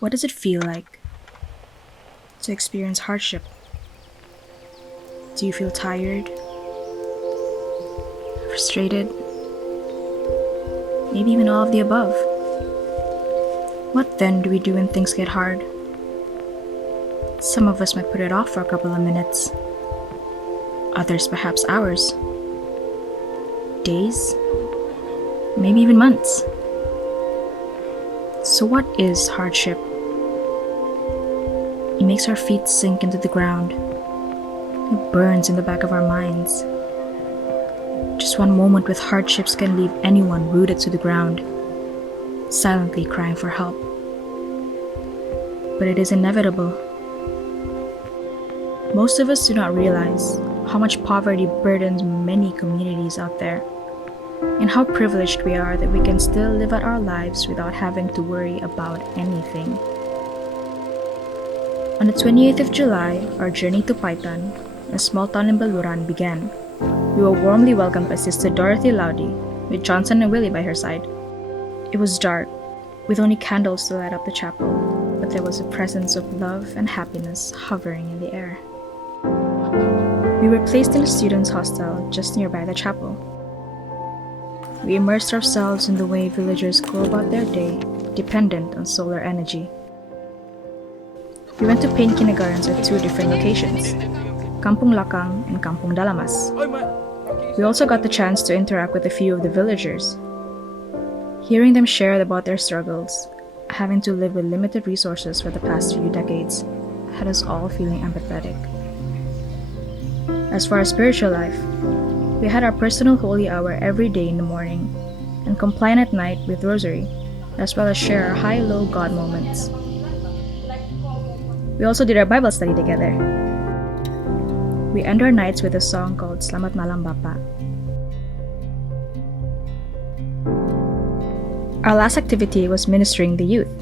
What does it feel like to experience hardship? Do you feel tired, frustrated, maybe even all of the above? What then do we do when things get hard? Some of us might put it off for a couple of minutes, others perhaps hours, days, maybe even months. So what is hardship? It makes our feet sink into the ground. It burns in the back of our minds. Just one moment with hardships can leave anyone rooted to the ground, silently crying for help. But it is inevitable. Most of us do not realize how much poverty burdens many communities out there, and how privileged we are that we can still live out our lives without having to worry about anything. On the 28th of July, our journey to Paitan, a small town in Baluran, began. We were warmly welcomed by Sister Dorothy Laudy, with Johnson and Willie by her side. It was dark, with only candles to light up the chapel, but there was a presence of love and happiness hovering in the air. We were placed in a students' hostel just nearby the chapel. We immersed ourselves in the way villagers go about their day, dependent on solar energy. We went to paint kindergartens at two different locations, Kampung Lakang and Kampung Dalamas. We also got the chance to interact with a few of the villagers. Hearing them share about their struggles, having to live with limited resources for the past few decades, had us all feeling empathetic. As for our spiritual life, we had our personal holy hour every day in the morning and compline at night with rosary, as well as share our high-low God moments. We also did our Bible study together. We end our nights with a song called Selamat Malam Bapa. Our last activity was ministering the youth.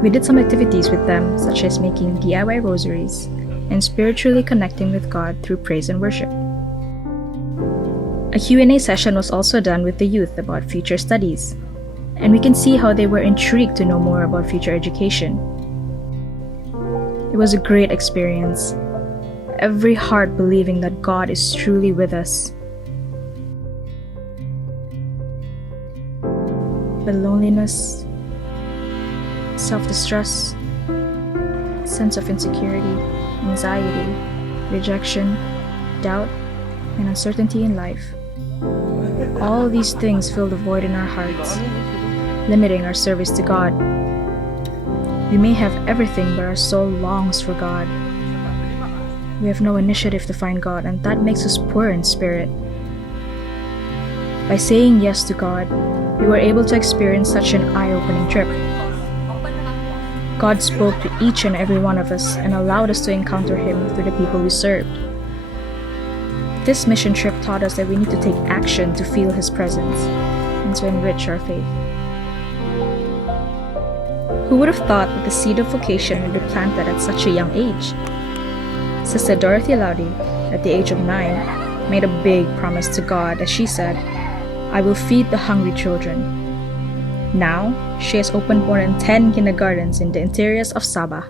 We did some activities with them, such as making DIY rosaries and spiritually connecting with God through praise and worship. A Q&A session was also done with the youth about future studies, and we can see how they were intrigued to know more about future education. It was a great experience, every heart believing that God is truly with us. But loneliness, self-distrust, sense of insecurity, anxiety, rejection, doubt, and uncertainty in life. All these things fill the void in our hearts, limiting our service to God. We may have everything, but our soul longs for God. We have no initiative to find God, and that makes us poor in spirit. By saying yes to God, we were able to experience such an eye-opening trip. God spoke to each and every one of us and allowed us to encounter Him through the people we served. This mission trip taught us that we need to take action to feel His presence and to enrich our faith. Who would have thought that the seed of vocation would be planted at such a young age? Sister Dorothy Laudy, at the age of 9, made a big promise to God as she said, "I will feed the hungry children." Now, she has opened more than 10 kindergartens in the interiors of Sabah.